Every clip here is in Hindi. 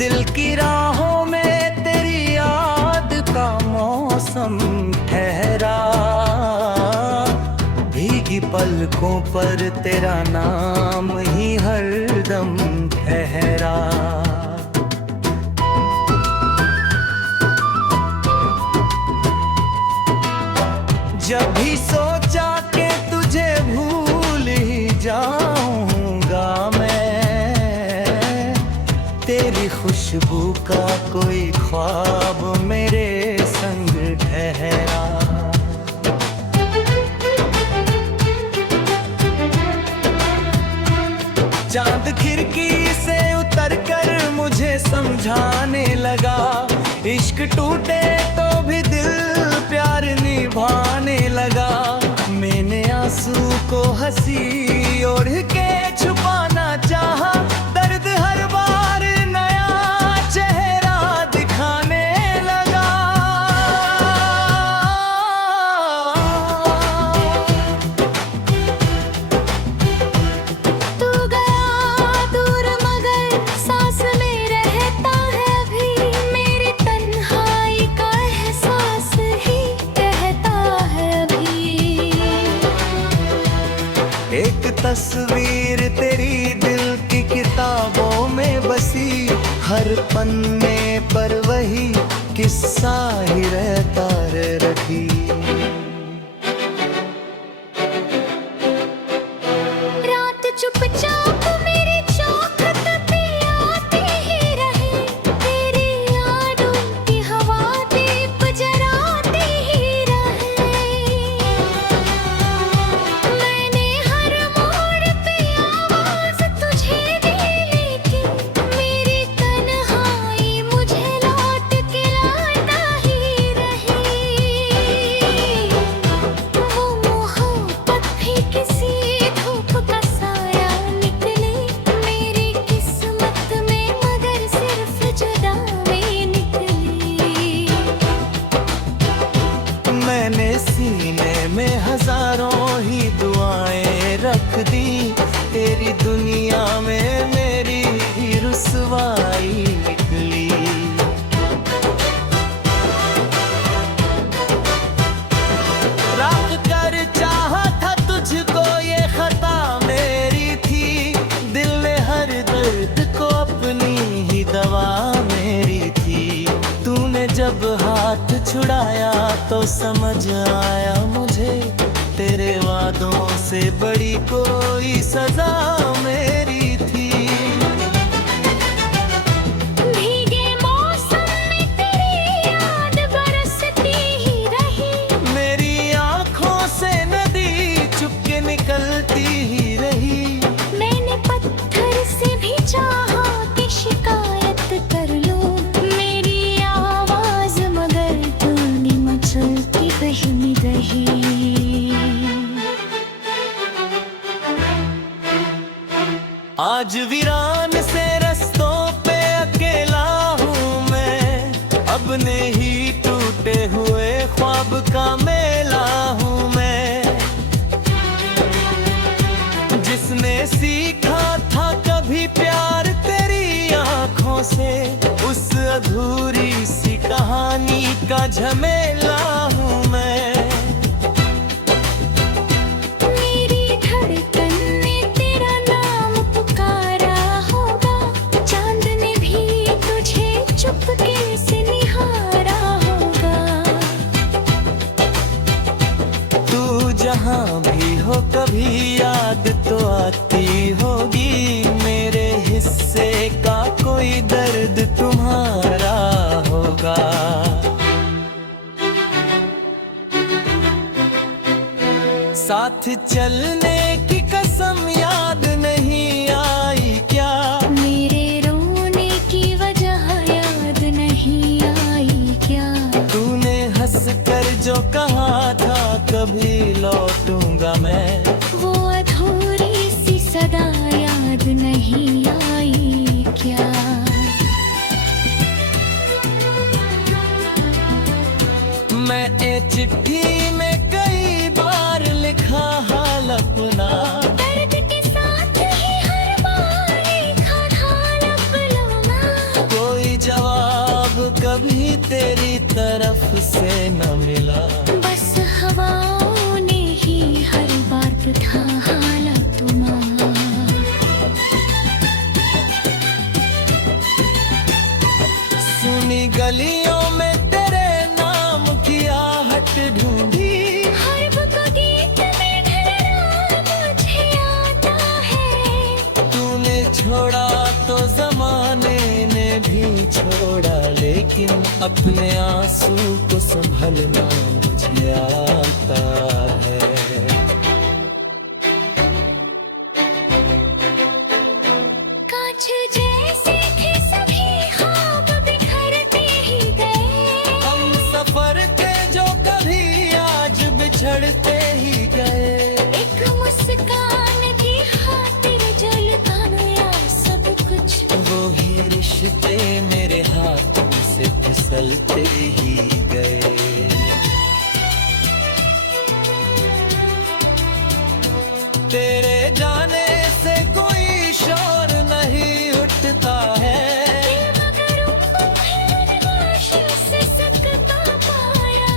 दिल की राहों में तेरी याद का मौसम ठहरा, भीगी पलकों पर तेरा नाम ही हरदम ठहरा। जब भी सोचा कि तुझे भूल ही जाऊंगा मैं, तेरी खुशबू का कोई ख्वाब मेरे संग ठहरा। चांद खिड़की से उतर कर मुझे समझाने लगा, इश्क टूटे तो भी दिल प्यार निभाने लगा। मैंने आंसू को हंसी ओढ़ के छुपाना चाहा, दर्द हर बार नया चेहरा दिखाने लगा। तू गया दूर मगर सांस में रहता है अभी, मेरी तन्हाई का एहसास ही कहता है अभी। एक तस्वीर तेरी दिल की किताबों में बसी, हर पन्ने पर वही किस्सा ही रहता रखी। रात चुपचाप मेरी चौखट पे आती ही रही, तेरी यादों की हवा दीप जलाती ही रही। मैंने हर मोड़ पे आवाज तुझे दी, लेकिन मेरी तन्हाई मुझे लौट के लाता ही रही। वो मोहब्बत भी किसी धूप का साया निकली मेरी किस्मत में, मगर सिर्फ जुदाई निकली। मैंने सीने में हजारों ही दुआएं रख दी, तेरी दुनिया में मेरी ही रुसवाई निकली। राख कर चाहा था तुझको ये खता मेरी थी, दिल ने हर दर्द को अपनी ही दवा मेरी थी। तूने जब हाथ छुड़ाया तो समझ आया मुझे, तेरे वादों से बड़ी कोई सजा मेरी थी। भीगे मौसम में तेरी याद बरसती ही रही, मेरी आंखों से नदी चुपके निकलती ही रही। मैंने पत्थर से भी चाहा कि शिकायत कर लूं मेरी आवाज, मगर तूने मचलती बहनी रही। आज वीरान से रस्तों पे अकेला हूँ मैं, अपने ही टूटे हुए ख्वाब का मेला हूँ मैं। जिसने सीखा था कभी प्यार तेरी आंखों से, उस अधूरी सी कहानी का झमेला हूँ मैं। मेरी धड़कन ने तेरा नाम पुकारा होगा, चांद ने भी तुझे चुपके से निहारा होगा। तू जहाँ भी हो कभी याद तो आती होगी, मेरे हिस्से का कोई दर्द तुम्हारा होगा। साथ चलने की कसम याद नहीं आई क्या, मेरे रोने की वजह याद नहीं आई क्या। तूने हंस कर जो कहा था कभी लौट लौटूंगा मैं। वो अधूरी सी सदा याद नहीं आई क्या? मैं ए चिट्ठी में कई बार लिखा हाल अपना, दर्द के साथ ही हर बार लिखा था लब लौना। कोई जवाब कभी तेरी तरफ से न मिला। बस हवाओं ने ही हर बार था हाल अपना। सुनी गलियों में तेरे नाम की आहट ढूंढी, हर वक्त गीत में ढलना मुझे आता है। तूने छोड़ा तो जमाने ने भी छोड़ा, लेकिन अपने आंसू को संभलना मुझे आता है। कांच जैसे थे सभी ख्वाब बिखरते ही गए। हम सफर के जो कभी आज बिछड़ते ही गए। एक मुस्कान की खातिर जो लुटाया सब कुछ, वो ही रिश्ते मेरे हाथों से फिसलते ही गए। तेरे जाने से कोई शोर नहीं उठता है, मगर तुम्हें नक्श से सकता पाया।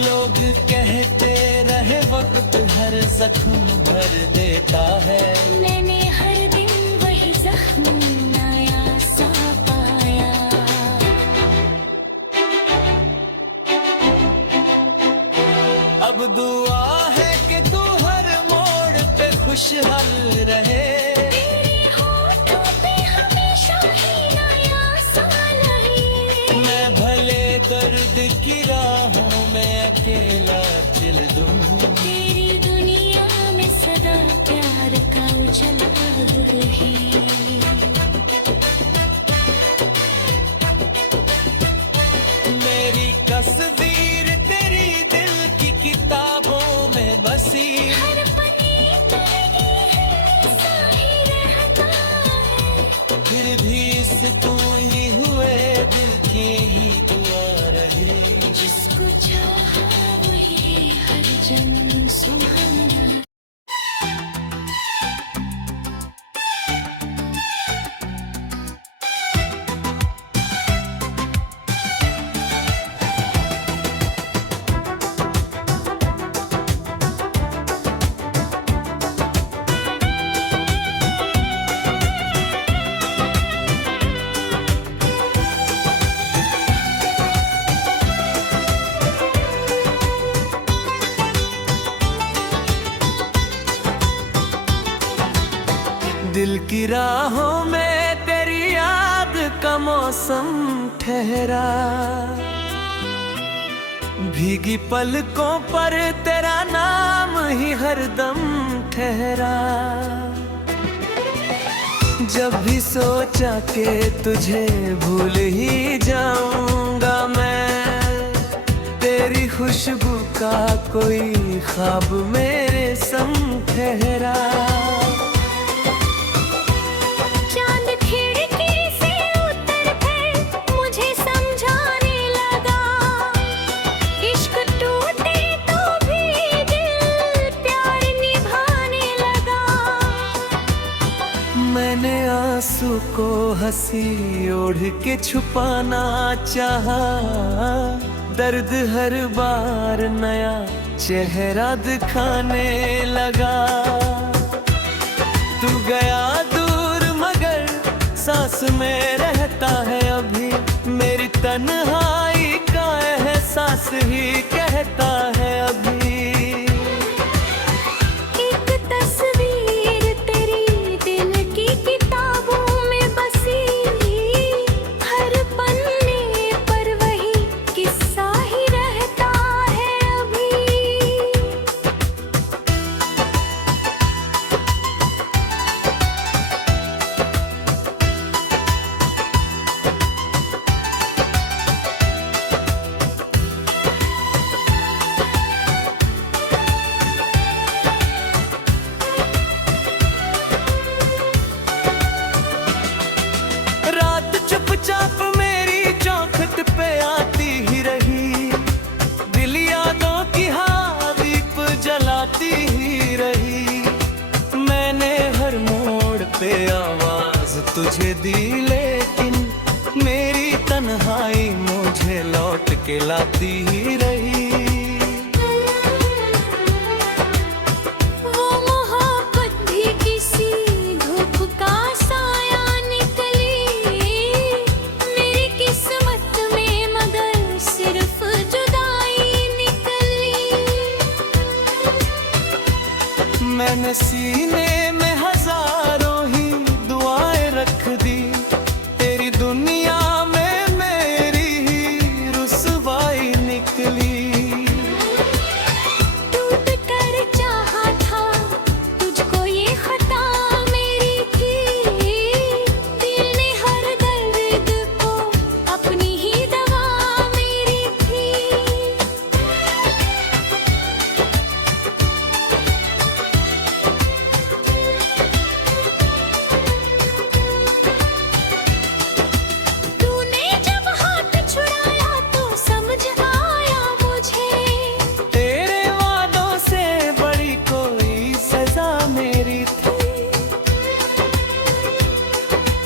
लोग कहते रहे वक्त हर जख्म भर देता है। मैंने हर दिन वही जख्म नया सा पाया। अब दुआ है कि तू हर मोड़ पे खुशहाल रहे। तेरे होठों पे हमेशा ही नया सा लगे। मैं भले दर्द की राहों में अकेला चल दूं, तेरी दुनिया में सदा प्यार का उजाला रहे। मेरी तस्वीर तेरी दिल की किताबों में बसी। हर पन्ने पे लगी है सा ही रहता है। फिर भी इस तू ही हुए दिल की ही दुआ रही। जिसको चाहा वही हर जन सुहाना। दिल की राहों में तेरी याद का मौसम ठहरा, भीगी पलकों पर तेरा नाम ही हरदम ठहरा। जब भी सोचा कि तुझे भूल ही जाऊंगा मैं, तेरी खुशबू का कोई ख्वाब मेरे संग ठहरा। चांद खिड़की से उतर कर मुझे समझाने लगा। इश्क टूटे तो भी दिल प्यार निभाने लगा। मैंने आंसू को हंसी ओढ़ के छुपाना चाहा, दर्द हर बार नया चेहरा दिखाने लगा। तू गया दूर मगर सांस में रहता है अभी, मेरी तन्हाई का एहसास ही कहता है अभी। एक तस्वीर तेरी दिल की किताबों में बसी। हर पन्ने पर वही किस्सा ही रहता है अभी। पे आवाज तुझे दी, लेकिन मेरी तन्हाई मुझे लौट के लाती ही रही। वो मोहब्बत भी किसी धूप का साया निकली मेरी किस्मत में, मगर सिर्फ जुदाई निकली। मैंने सीने में हजारों ही दुआएं रख दी, तेरी दुनिया में मेरी ही रुसवाई निकली। टूट कर चाहा था तुझको, ये खता मेरी थी। दिल ने हर दर्द को अपनी ही दवा मेरी थी। तूने जब हाथ छुड़ाया तो समझ आया मुझे, तेरे वादों से बड़ी कोई सजा मेरी थी।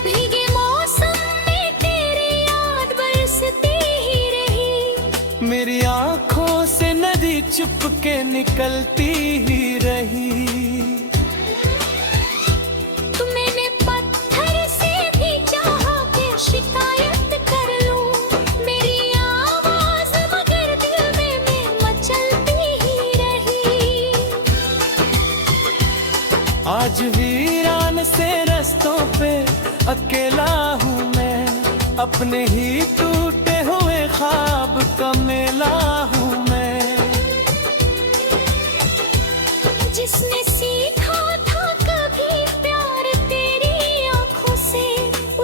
भीगे मौसम में तेरी याद बरसती ही रही। मेरी आंखों से नदी चुपके निकलती ही रही। तू मैंने पत्थर से भी चाहा कि शिकायत कर लूं, मेरी आवाज मगर दिल में मैं मचलती ही रही। आज वीरान से रस्तों पे अकेला हूँ मैं, अपने ही टूटे हुए ख्वाब का मेला हूँ मैं। जिसने सीखा था कभी प्यार तेरी आंखों से,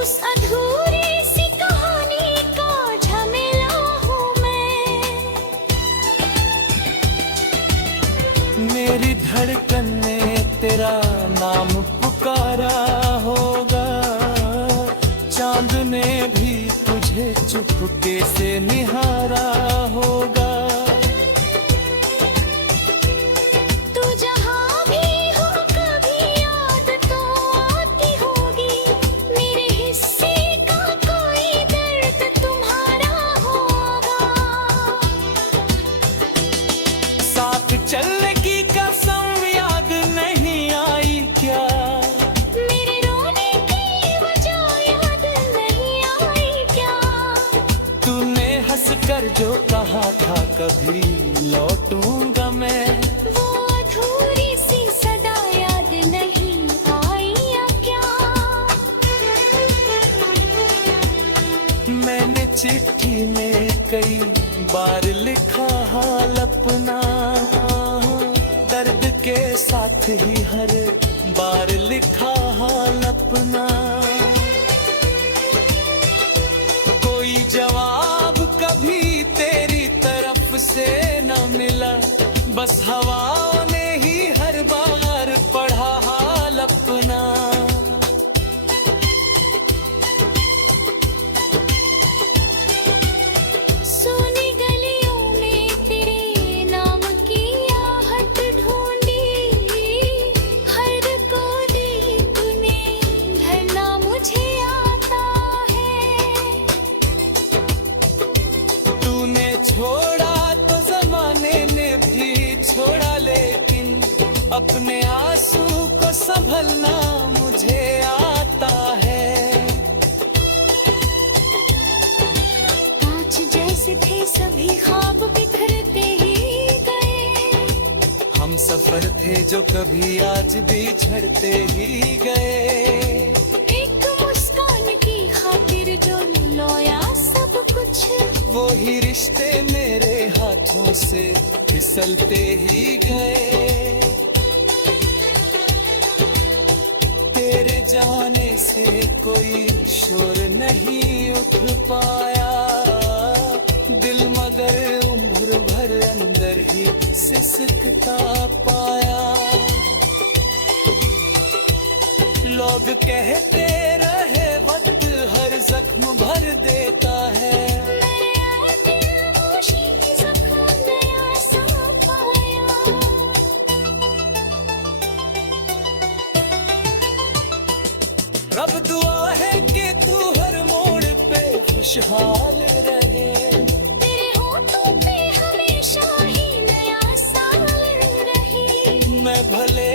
उस अधूरी सी कहानी का झमेला हूँ मैं। मेरी धड़कन ने तेरा नाम पुकारा होगा, चांद ने भी तुझे चुपके से निहारा होगा। तू जहाँ भी हो कभी याद तो आती होगी, मेरे हिस्से का कोई दर्द तुम्हारा होगा। साथ चलने की कसम याद नहीं आई क्या, मेरे रोने की वजह याद नहीं आई क्या। तूने हंस कर जो कहा था कभी लौटूंगा मैं, वो अधूरी सी सदा याद नहीं आई या क्या। मैंने चिट्ठी में कई बार लिखा हाल अपना, दर्द के साथ ही हर बार लिखा हाल अपना। कोई जवाब कभी तेरी तरफ से न मिला, बस हवाओं ने ही हर बार पढ़ा हाल अपना। सोनी गलियों में तेरे नाम की आहट ढूंढी, हर कोने तूने ढलना मुझे आता है। तूने छोड़ा तो जमाने ने भी छोड़ा, लेकिन अपने आंसू को संभलना मुझे आता है। कांच जैसे थे सभी ख्वाब बिखरते ही गए, हम सफर थे जो कभी आज भी झड़ते ही गए। एक मुस्कान की खातिर जो लोया सब कुछ, वो ही रिश्ते मेरे हाथों से फिसलते ही गए। तेरे जाने से कोई शोर नहीं उठ पाया, दिल मगर उम्र भर अंदर ही सिसकता पाया। लोग कहते रहे वक्त हर जख्म भर देता है, मेरा दिल मोशी जख्म नया सा पाया। अब दुआ है कि तू हर मोड़ पे खुशहाल रहे। तेरे होठों पे हमेशा ही नया साल रहे। मैं भले